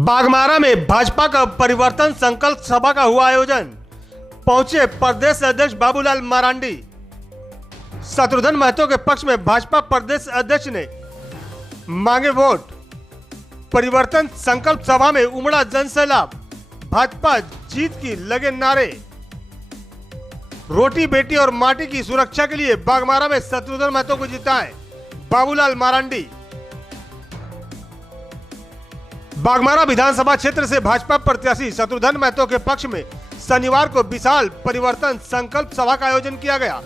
बागमारा में भाजपा का परिवर्तन संकल्प सभा का हुआ आयोजन। पहुंचे प्रदेश अध्यक्ष बाबूलाल मरांडी। शत्रुघ्न महतो के पक्ष में भाजपा प्रदेश अध्यक्ष ने मांगे वोट। परिवर्तन संकल्प सभा में उमड़ा जनसैलाब। भाजपा जीत की लगे नारे। रोटी बेटी और माटी की सुरक्षा के लिए बागमारा में शत्रुघ्न महतो को जिताएं, बाबूलाल मरांडी। बागमारा विधानसभा क्षेत्र से भाजपा प्रत्याशी शत्रुघ्न महतो के पक्ष में शनिवार को विशाल परिवर्तन संकल्प सभा का आयोजन किया गया।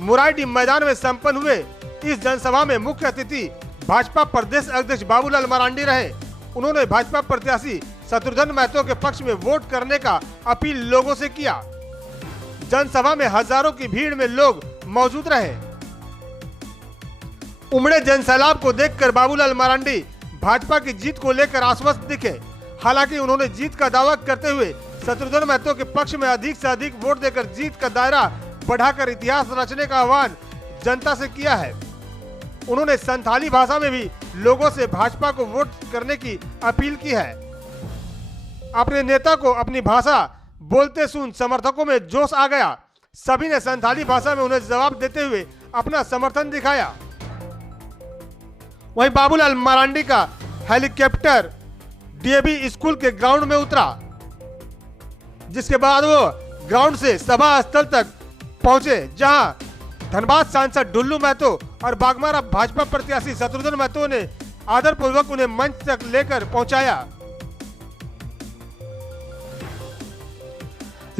मुराइडी मैदान में संपन्न हुए इस जनसभा में मुख्य अतिथि भाजपा प्रदेश अध्यक्ष बाबूलाल मरांडी रहे। उन्होंने भाजपा प्रत्याशी शत्रुघ्न महतो के पक्ष में वोट करने का अपील लोगों से किया। जनसभा में हजारों की भीड़ में लोग मौजूद रहे। उमड़े जनसैलाब को देखकर बाबूलाल मरांडी भाजपा की जीत को लेकर आश्वस्त दिखे। हालांकि उन्होंने जीत का दावा करते हुए शत्रुघ्न महतो के पक्ष में अधिक से अधिक वोट देकर जीत का दायरा बढ़ाकर इतिहास रचने का आह्वान जनता से किया है। उन्होंने संथाली भाषा में भी लोगों से भाजपा को वोट करने की अपील की है। अपने नेता को अपनी भाषा बोलते सुन समर्थकों में जोश आ गया। सभी ने संथाली भाषा में उन्हें जवाब देते हुए अपना समर्थन दिखाया। वहीं बाबूलाल मरांडी का हेलीकॉप्टर डीएवी स्कूल के ग्राउंड में उतरा, जिसके बाद वो ग्राउंड से सभा स्थल तक पहुंचे, जहां धनबाद सांसद डुल्लू महतो और बागमारा भाजपा प्रत्याशी शत्रुघ्न महतो ने आदरपूर्वक उन्हें मंच तक लेकर पहुंचाया।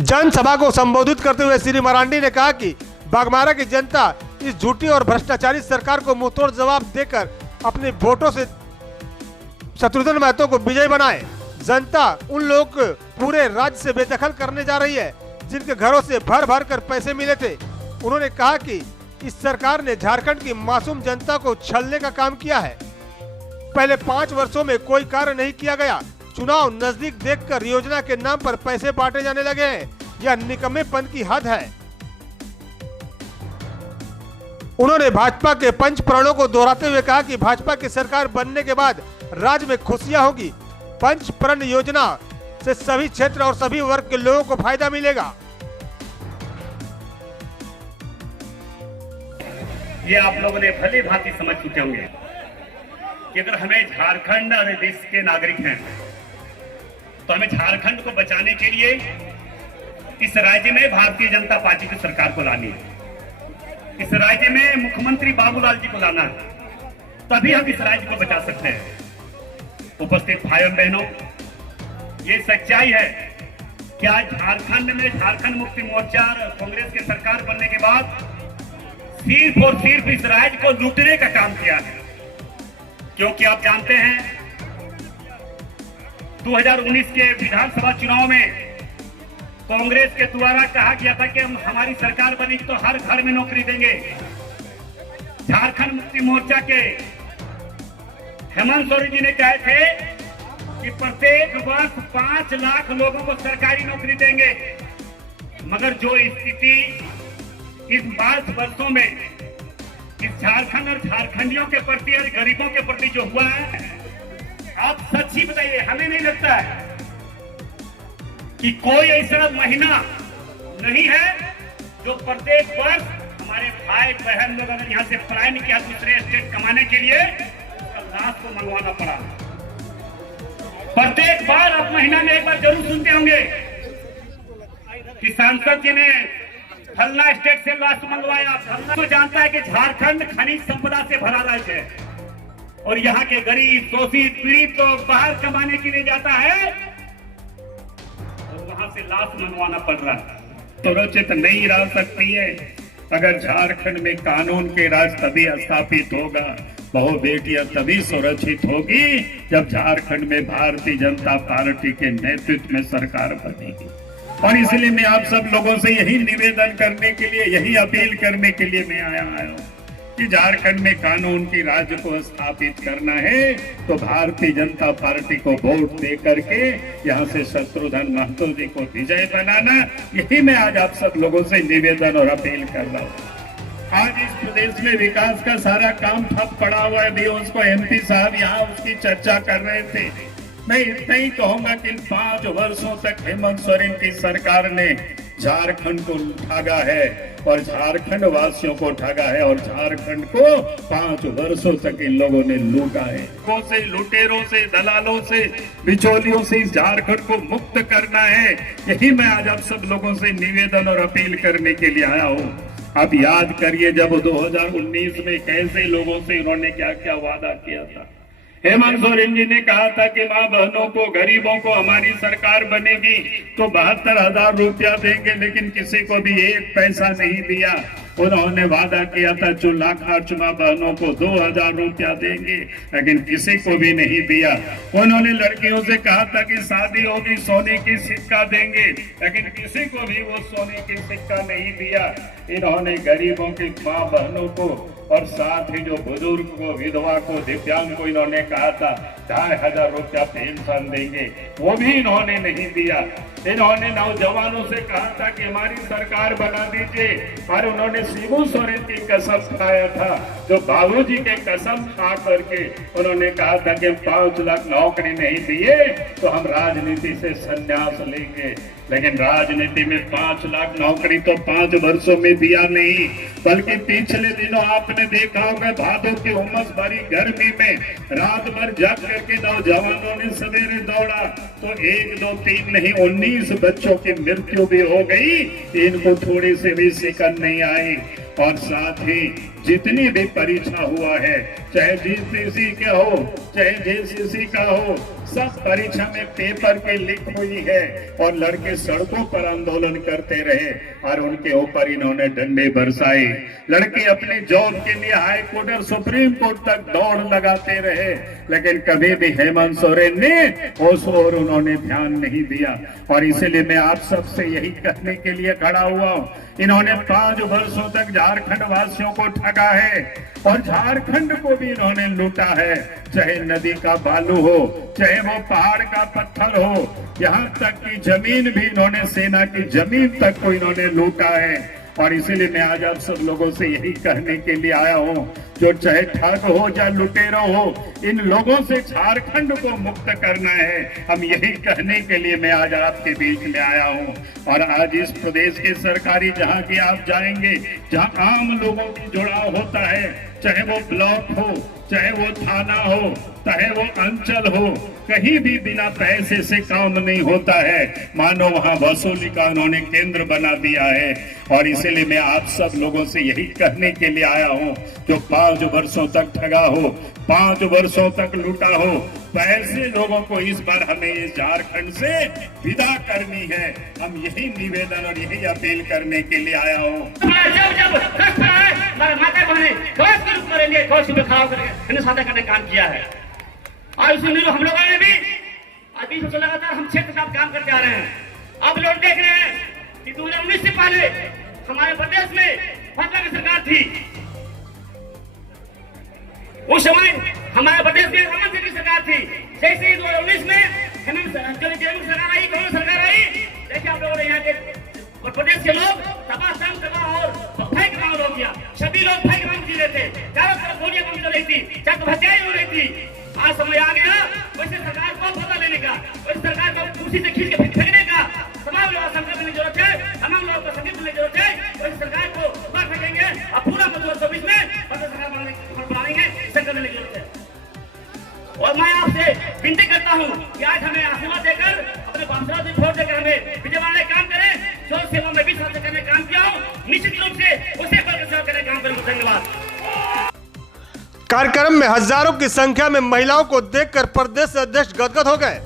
जनसभा को संबोधित करते हुए श्री मरांडी ने कहा कि बागमारा की जनता इस झूठी और भ्रष्टाचारी सरकार को मुंहतोड़ जवाब देकर अपने वोटों से शत्रुघ्न महतो को विजय बनाए। जनता उन लोगों को पूरे राज्य से बेदखल करने जा रही है जिनके घरों से भर भर कर पैसे मिले थे। उन्होंने कहा कि इस सरकार ने झारखंड की मासूम जनता को छलने का काम किया है। पहले 5 वर्षों में कोई कार्य नहीं किया गया। चुनाव नजदीक देखकर योजना के नाम पर पैसे बांटे जाने लगे हैं। यह निकम्मेपन की हद है। उन्होंने भाजपा के पंच प्रणों को दोहराते हुए कहा कि भाजपा की सरकार बनने के बाद राज्य में खुशियां होगी। पंच प्रण योजना से सभी क्षेत्र और सभी वर्ग के लोगों को फायदा मिलेगा। ये आप लोगों ने भली भांति समझ चुके होंगे कि अगर हमें झारखंड और देश के नागरिक हैं तो हमें झारखंड को बचाने के लिए इस राज्य में भारतीय जनता पार्टी की सरकार को लानी है। इस राज्य में मुख्यमंत्री बाबूलाल जी को लाना है, तभी हम इस राज्य को बचा सकते हैं। उपस्थित भाइयों बहनों, ये सच्चाई है कि आज झारखंड में झारखंड मुक्ति मोर्चा कांग्रेस की सरकार बनने के बाद सिर्फ और सिर्फ इस राज्य को लूटने का काम किया है। क्योंकि आप जानते हैं 2019 के विधानसभा चुनाव में कांग्रेस के द्वारा कहा गया था कि हम हमारी सरकार बनी तो हर घर में नौकरी देंगे। झारखंड मुक्ति मोर्चा के हेमंत सोरेन जी ने कहे थे कि प्रत्येक वर्ष 5 लाख लोगों को सरकारी नौकरी देंगे। मगर जो स्थिति इस 5 वर्षों में इस झारखंड और झारखंडियों के प्रति और गरीबों के प्रति जो हुआ है, आप सच्ची बताइए, हमें नहीं लगता है कि कोई ऐसा महीना नहीं है जो प्रत्येक वर्ष हमारे भाई बहन लोग अगर यहाँ से पलायन किया दूसरे स्टेट कमाने के लिए लाश को मंगवाना पड़ा। प्रत्येक बार आप महीना में एक बार जरूर सुनते होंगे कि सांसद जी ने फलना स्टेट से लाश मंगवाया। फलना तो जानता है कि झारखंड खनिज संपदा से भरा राज्य है और यहाँ के गरीब शोषित पीड़ित तो बाहर कमाने के लिए जाता है, वहां से लाश मंगवाना पड़ रहा है। सुरक्षित नहीं रह सकती है अगर झारखंड में कानून के राज तभी स्थापित होगा, बहु बेटियां तभी सुरक्षित होगी जब झारखंड में भारतीय जनता पार्टी के नेतृत्व में सरकार बनेगी। और इसलिए मैं आप सब लोगों से यही निवेदन करने के लिए, यही अपील करने के लिए मैं आया हूँ कि झारखंड में कानून की राज को स्थापित करना है तो भारतीय जनता पार्टी को वोट दे करके यहाँ से शत्रुघ्न महतो जी को विजय बनाना। यही मैं आज आप सब लोगों से निवेदन और अपील कर रहा हूँ। आज इस प्रदेश में विकास का सारा काम ठप पड़ा हुआ है। भी उसको एमपी साहब यहाँ उसकी चर्चा कर रहे थे। मैं इतना ही कहूंगा कि इन 5 वर्षों तक हेमंत सोरेन की सरकार ने झारखंड को ठगा है और झारखंड वासियों को ठगा है और झारखंड को 5 वर्षों तक इन लोगों ने लूटा है। से लुटेरों से, दलालों से, बिचौलियों से इस झारखंड को मुक्त करना है। यही मैं आज आप सब लोगों से निवेदन और अपील करने के लिए आया हूँ। आप याद करिए जब 2019 में कैसे लोगों से इन्होंने क्या क्या वादा किया था। हेमंत सोरेन जी ने कहा था कि माँ बहनों को, गरीबों को हमारी सरकार बनेगी तो 72,000 रुपया देंगे, लेकिन किसी को भी 1 पैसा नहीं दिया। उन्होंने वादा किया था चूल्हा खर्च माँ बहनों को 2,000 रुपया देंगे, लेकिन किसी को भी नहीं दिया। उन्होंने लड़कियों से कहा था कि शादी होगी सोने की सिक्का देंगे, लेकिन किसी को भी वो सोने की सिक्का नहीं दिया। इन्होंने गरीबों की माँ बहनों को और साथ ही जो बुजुर्ग को, विधवा को, दिव्यांग को इन्होंने कहा था 2,500 रुपया पेंशन देंगे, वो भी इन्होंने नहीं दिया। इन्होंने नौजवानों से कहा था कि हमारी सरकार बना दीजिए, और उन्होंने शिबू सोरेन की कसम खाया था, जो बाबूजी के कसम खा करके उन्होंने कहा था कि 5 लाख नौकरी नहीं दिए तो हम राजनीति से संन्यास लेंगे। लेकिन राजनीति में 5 लाख नौकरी तो 5 वर्षों में दिया नहीं, बल्कि पिछले दिनों आपने देखा होगा भादों की उमस भरी गर्मी में रात भर जग करके नौजवानों ने सवेरे दौड़ा तो 1, 2, 3 नहीं 19 बच्चों की मृत्यु भी हो गई। इनको थोड़ी सी भी शिकन नहीं आई। और साथ ही जितनी भी परीक्षा हुआ है, चाहे जीपीसी के हो, चाहे जेसीसी का हो, सब परीक्षा में पेपर पे लिख हुई है और लड़के सड़कों पर आंदोलन करते रहे और उनके ऊपर इन्होंने डंडे बरसाए। लड़के अपने जॉब के लिए हाई कोर्ट और सुप्रीम कोर्ट तक दौड़ लगाते रहे, लेकिन कभी भी हेमंत सोरेन ने उस ओर उन्होंने ध्यान नहीं दिया। और इसीलिए मैं आप सबसे यही कहने के लिए खड़ा हुआ हूँ, इन्होंने 5 वर्षों तक झारखंड वासियों को ठगा है और झारखंड को भी इन्होंने लूटा है। चाहे नदी का बालू हो, चाहे वो पहाड़ का पत्थर हो, यहाँ तक की जमीन भी इन्होंने, सेना की जमीन तक को इन्होंने लूटा है। और इसीलिए मैं आज आप सब लोगों से यही कहने के लिए आया हूँ, जो चाहे ठग हो या लुटेरा हो, इन लोगों से झारखंड को मुक्त करना है। हम यही कहने के लिए मैं आज आपके बीच में आया हूँ। और आज इस प्रदेश के सरकारी जहाँ की आप जाएंगे, जहाँ आम लोगों की जुड़ाव होता है, चाहे वो ब्लॉक हो, चाहे वो थाना हो, चाहे वो अंचल हो, कहीं भी बिना पैसे से काम नहीं होता है। मानो वहां वसूली का उन्होंने केंद्र बना दिया है। और इसीलिए मैं आप सब लोगों से यही कहने के लिए आया हूं, जो 5 वर्षों तक ठगा हो, 5 वर्षों तक लूटा हो, पैसे लोगों को इस बार हमें इस झारखंड से विदा करनी है। हम यही निवेदन और यही अपील करने के लिए आया हूँ। साझा करने काम किया है और उसमें हम लोगों ने भी अभी से लगातार हम क्षेत्र का काम करते आ रहे हैं। अब लोग देख रहे हैं कि 2019 से पहले हमारे प्रदेश में भाजपा की सरकार थी। उस समय हमारे प्रदेश में हेमंत की सरकार थी। जैसे ही 2019 में हेमंत सरकार आई, कांग्रेस सरकार आई, देखिए आप लोगों ने यहाँ के प्रदेश के लोग तबाह और भय का माहौल हो गया। सभी लोग भय के माहौल जी रहे थे, चारों तरफ गोलियां बंद हो रही थी, चारों भटकाई हो रही थी। आज समय आ गया वैसे सरकार को बदला लेने का, वैसे सरकार को कुर्सी से खींच के फेंकने का। तमाम लोगों को संकल्प लेने की जरूरत है, तमाम लोगों को संकल्प लेने की जरूरत है। वैसे सरकार को बाहर फेंकेंगे और पूरा 2024 में सरकार बनाएंगे, संकल्प लेने की जरूरत है। और मैं आपसे विनती करता हूँ कि आज हमें आशीर्वाद देकर, अपने पार्षदों से वोट देकर हमें विजय बनाने काम करें। जो सेवा में 20 साल से करने काम किया हूँ, निश्चित रूप से उसे सेवा करने काम करूंगा। धन्यवाद। कार्यक्रम में हजारों की संख्या में महिलाओं को देखकर प्रदेश अध्यक्ष गदगद हो गए।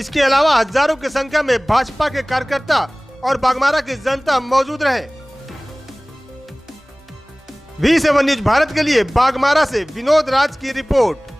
इसके अलावा हजारों की संख्या में भाजपा के कार्यकर्ता और बागमारा की जनता मौजूद रहे। V7 न्यूज भारत के लिए बागमारा से विनोद राज की रिपोर्ट।